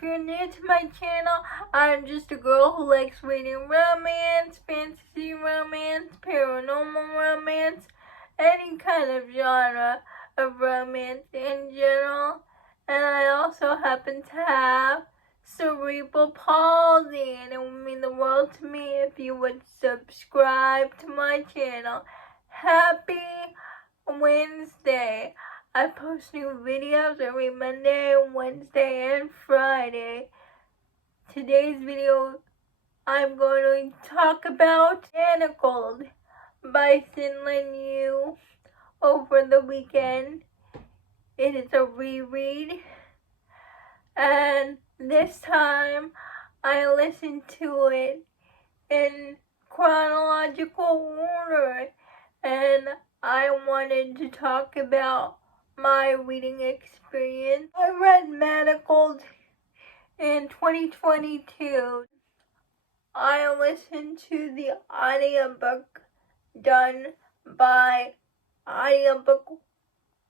if you're new to my channel, I'm just a girl who likes reading romance, fantasy romance, paranormal romance, any kind of genre of romance in general. And I also happen to have cerebral palsy, and it would mean the world to me if you would subscribe to my channel. Happy Wednesday! I post new videos every Monday, Wednesday, and Friday. Today's video, I'm going to talk about Manacled by Cinlin Yu over the weekend. It is a reread, and this time I listened to it in chronological order, and I wanted to talk about my reading experience. I read Manacled in 2022. I listened to the audiobook done by Audiobook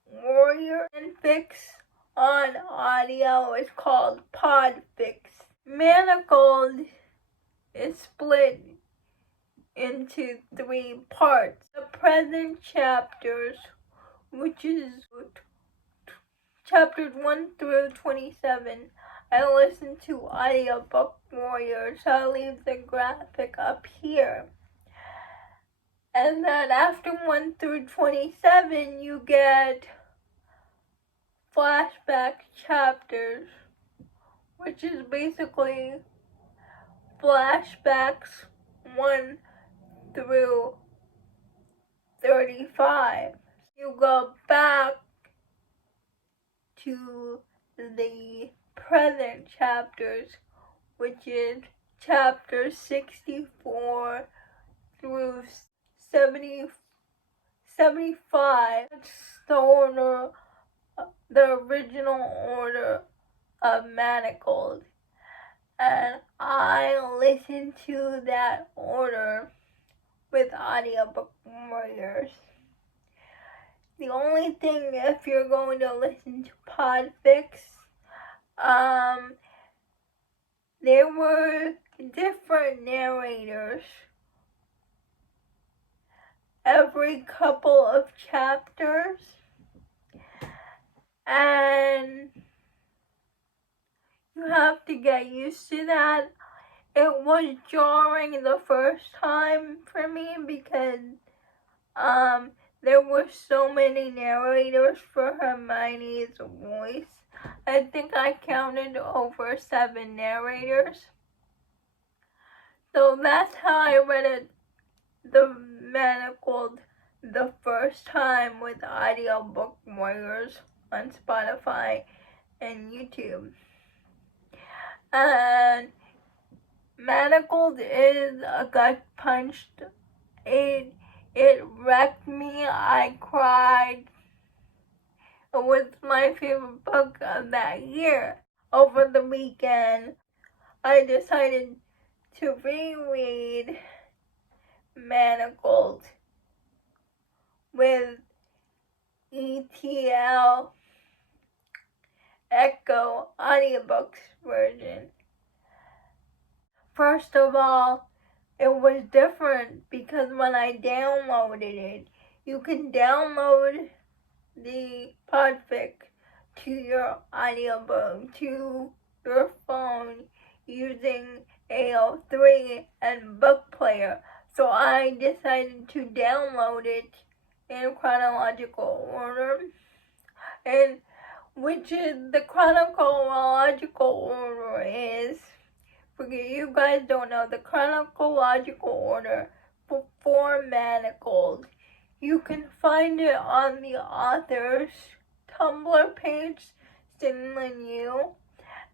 Warrior, and Fix on audio is called Podfix. Manacled is split into 3 parts. The present chapters, which is chapters 1 through 27. I listen to Audiobook Warrior, so I'll leave the graphic up here. And then after 1 through 27, you get flashback chapters, which is basically flashbacks 1 through 35. You go back to the present chapters, which is chapters 64 through 75. That's the order, the original order of Manacled, and I listened to that order with Audiobook Warriors. The only thing, if you're going to listen to Podfix, there were different narrators every couple of chapters, and you have to get used to that. It was jarring the first time for me because there were so many narrators for Hermione's voice. I think I counted over 7 narrators. So that's how I read it, the Manacled, the first time with Audiobook Warriors on Spotify and YouTube. And Manacled is a gut punch. It wrecked me. I cried. It was my favorite book of that year. Over the weekend, I decided to reread Manacled with ETL Echo Audiobooks version. First of all, it was different because when I downloaded it, you can download the Podfix to your audiobook, to your phone using AO3 and Book Player. So I decided to download it in chronological order, and which is the chronological order is, for you guys don't know, the chronological order for Manacled. You can find it on the author's Tumblr page, Cinlin Yu,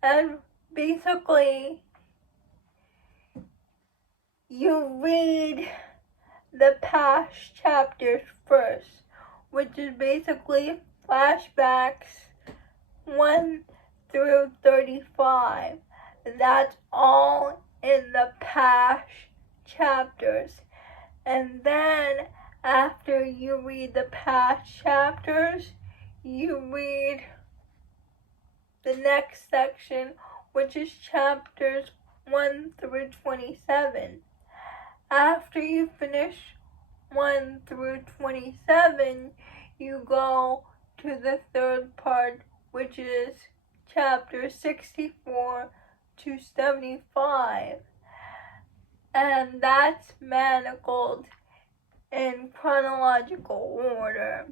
and basically you read the past chapters first, which is basically flashbacks 1 through 35. That's all in the past chapters. And then after you read the past chapters, you read the next section, which is chapters 1 through 27. After you finish 1 through 27, you go to the third part, which is chapter 64 to 75. And that's Manacled in chronological order.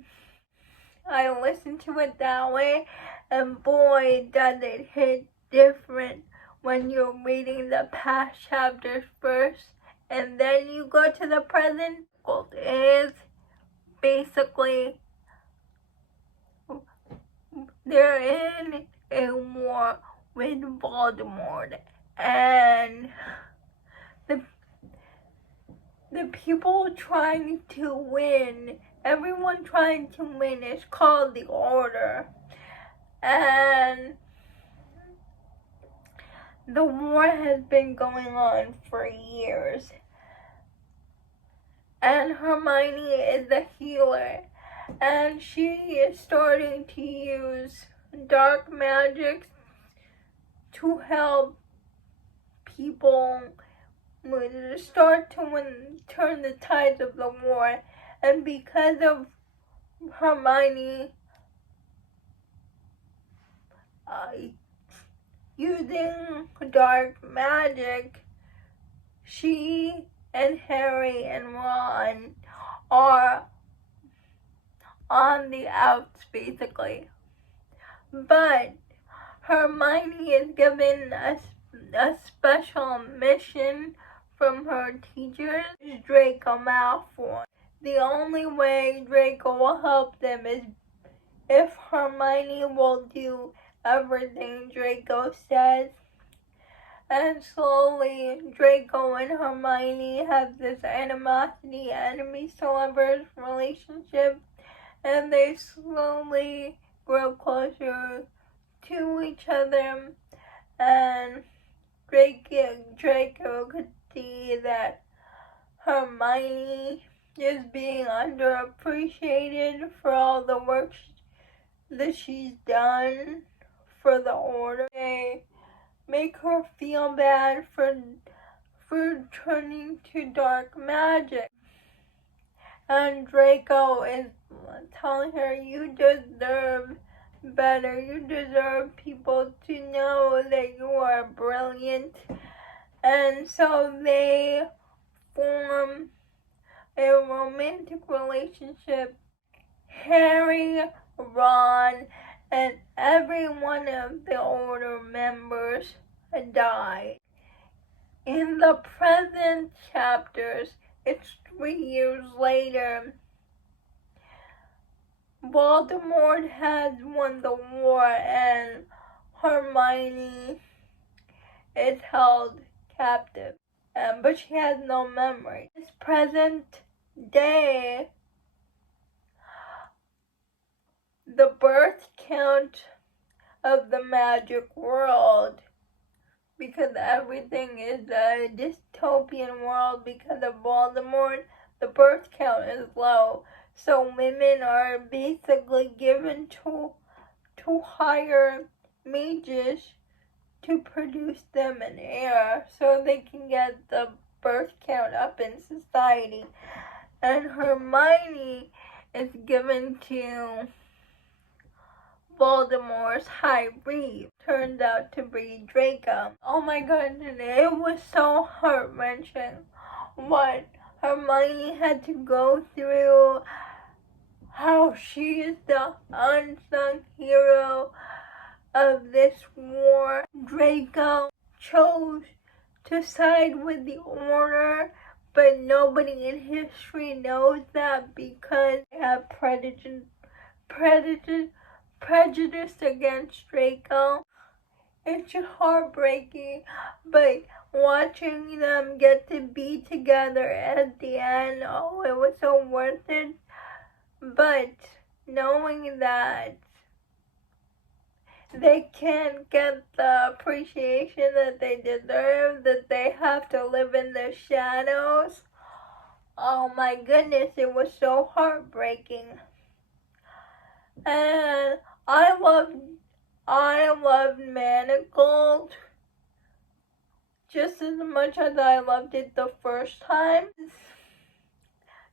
I listened to it that way, and boy, does it hit different when you're reading the past chapters first, and then you go to the present. It is basically, they're in a war with Voldemort, and the people trying to win, everyone trying to win is called the Order. And the war has been going on for years. And Hermione is a healer. And she is starting to use dark magic to help people start to turn the tides of the war. And because of Hermione using dark magic, she and Harry and Ron are on the outs, basically. But Hermione is given a special mission from her teachers, Draco Malfoy. The only way Draco will help them is if Hermione will do everything Draco says. And slowly, Draco and Hermione have this animosity, enemies-to-lovers relationship, and they slowly grow closer to each other. And Draco could see that Hermione is being underappreciated for all the work that she's done for the Order. They make her feel bad for turning to dark magic. And Draco is telling her, you deserve better. You deserve people to know that you are brilliant. And so they form a romantic relationship. Harry, Ron, and every one of the Order members died. In the present chapters, it's 3 years later. Voldemort has won the war and Hermione is held captive, but she has no memory. This present day, the birth count of the magic world, because everything is a dystopian world because of Voldemort, the birth count is low. So women are basically given to hire mages to produce them an heir so they can get the birth count up in society. And Hermione is given to Voldemort's High Reeve. Turns out to be Draco. Oh my goodness, it was so heart-wrenching what Hermione had to go through, how she is the unsung hero of this war. Draco chose to side with the Order, but nobody in history knows that because they have prejudice against Draco. It's heartbreaking, but watching them get to be together at the end, oh, it was so worth it. But knowing that they can't get the appreciation that they deserve, that they have to live in the shadows, oh my goodness, it was so heartbreaking. And I loved Manacled just as much as I loved it the first time.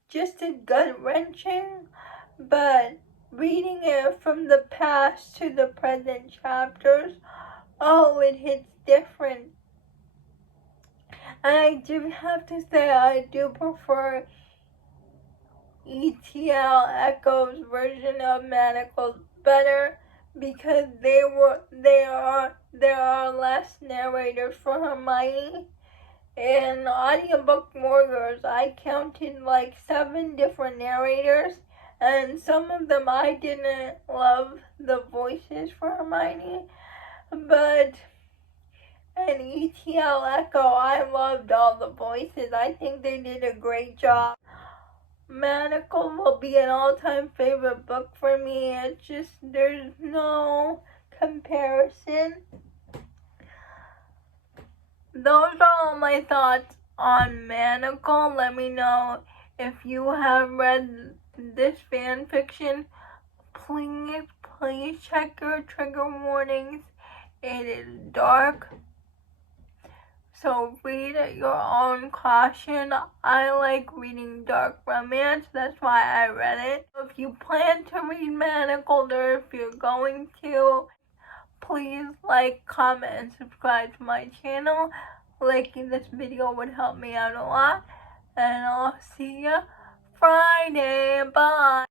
Just as gut-wrenching, but reading it from the past to the present chapters, oh, it hits different. And I do have to say, I do prefer ETL Echo's version of Manacled better, because there are less narrators for Hermione. In Audiobook Warriors, I counted like 7 different narrators, and some of them I didn't love the voices for Hermione, but in ETL Echo, I loved all the voices. I think they did a great job. Manacled will be an all-time favorite book for me. It's just, there's no comparison. Those are all my thoughts on Manacled. Let me know if you have read this fan fiction. Please check your trigger warnings. It is dark, so read at your own caution. I like reading dark romance, that's why I read it. If you plan to read Manacled, or if you're going to, please like, comment, and subscribe to my channel. Liking this video would help me out a lot. And I'll see you Friday. Bye.